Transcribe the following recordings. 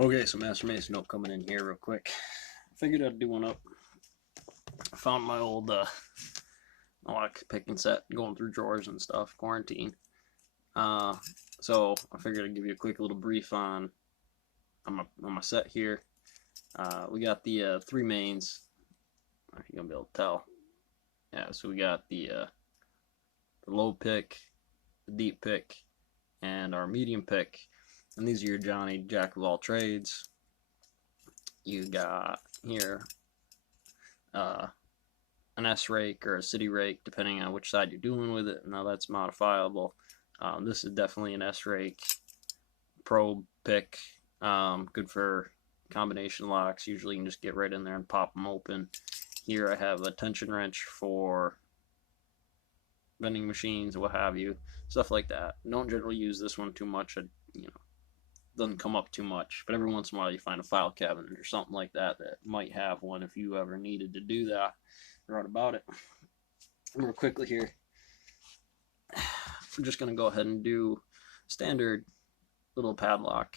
Okay, so Master Mason note coming in here real quick. Figured I'd do one up. I found my old lock picking set going through drawers and stuff, quarantine. Uh, so I figured I'd give you a quick little brief on my set here. We got the three mains. If you're gonna be able to tell, yeah. So we got the low pick, the deep pick, and our medium pick. And these are your Johnny Jack of all trades. You got here uh, an S rake or a city rake, depending on which side you're doing with it. Now that's modifiable. This is definitely an S rake probe pick. Good for combination locks. Usually you can just get right in there and pop them open. Here I have a tension wrench for vending machines, what have you, stuff like that. Don't generally use this one too much. Doesn't come up too much, but every once in a while you find a file cabinet or something like that that might have one if you ever needed to do that. Right about it. Real quickly here, we're just going to go ahead and do standard little padlock.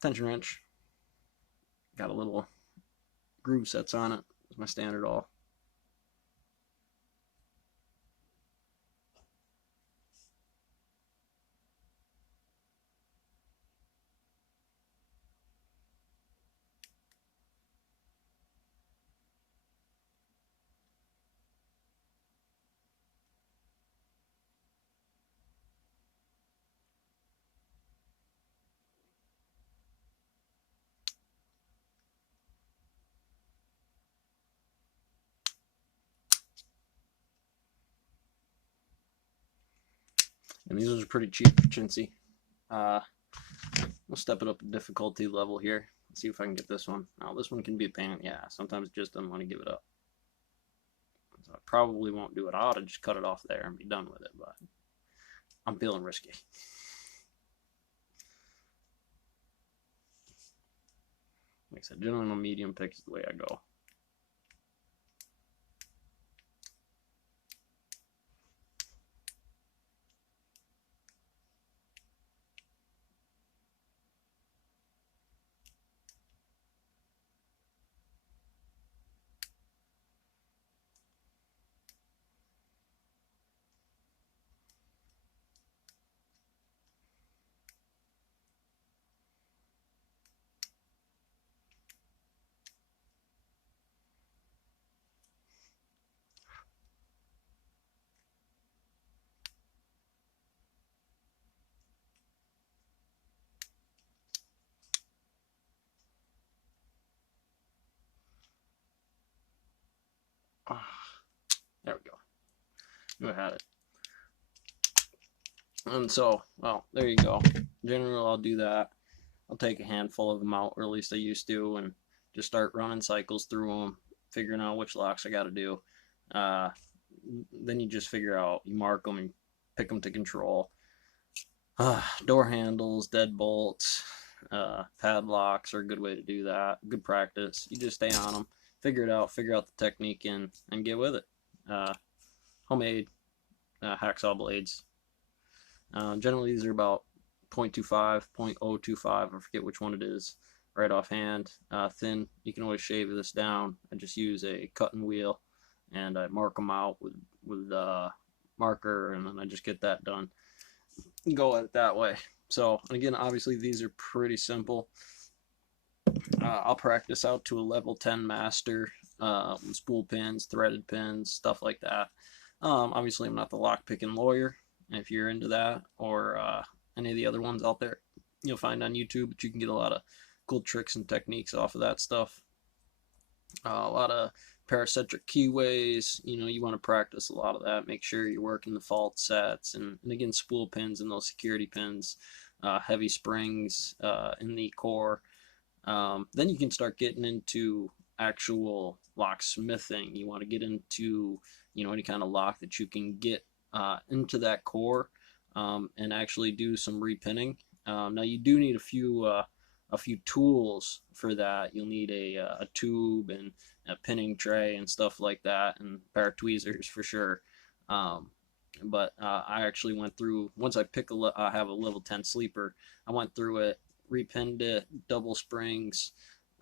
Tension wrench. Got a little groove sets on it. It's my standard all. And these are pretty cheap for chintzy. We'll step it up a difficulty level here. Let's see if I can get this one. Now this one can be a pain in the ass. Sometimes it just doesn't want to give it up. So I probably won't do it. I ought to just cut it off there and be done with it, but I'm feeling risky. Like I said, generally my medium pick is the way I go. There we go. Knew I had it. And so, well, there you go. Generally, I'll do that. I'll take a handful of them out, or at least I used to, and just start running cycles through them, figuring out which locks I got to do. Uh, then you just figure out, you mark them and pick them to control. Door handles, deadbolts, padlocks are a good way to do that. Good practice. You just stay on them, figure it out, figure out the technique, and get with it. Homemade hacksaw blades. Generally, these are about 0.25, 0.025, I forget which one it is, right offhand. Thin, you can always shave this down. I just use a cutting wheel, and I mark them out with marker, and then I just get that done. Go at it that way. So, and again, obviously these are pretty simple. I'll practice out to a level 10 master, spool pins, threaded pins, stuff like that. Obviously, I'm not the lock picking lawyer. If you're into that, or any of the other ones out there, you'll find on YouTube, but you can get a lot of cool tricks and techniques off of that stuff. A lot of paracentric keyways. You want to practice a lot of that. Make sure you're working the fault sets, and again, spool pins and those security pins, heavy springs in the core. Then you can start getting into actual locksmithing. You want to get into any kind of lock that you can get into that core, and actually do some repinning. Now you do need a few tools for that. You'll need a tube and a pinning tray and stuff like that, and a pair of tweezers for sure. But I actually went through, once I I have a level 10 sleeper, I went through it, repinned it, double springs,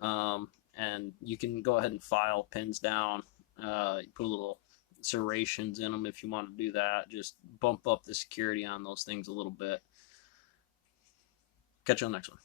and you can go ahead and file pins down, put a little serrations in them if you want to do that. Just bump up the security on those things a little bit. Catch you on the next one.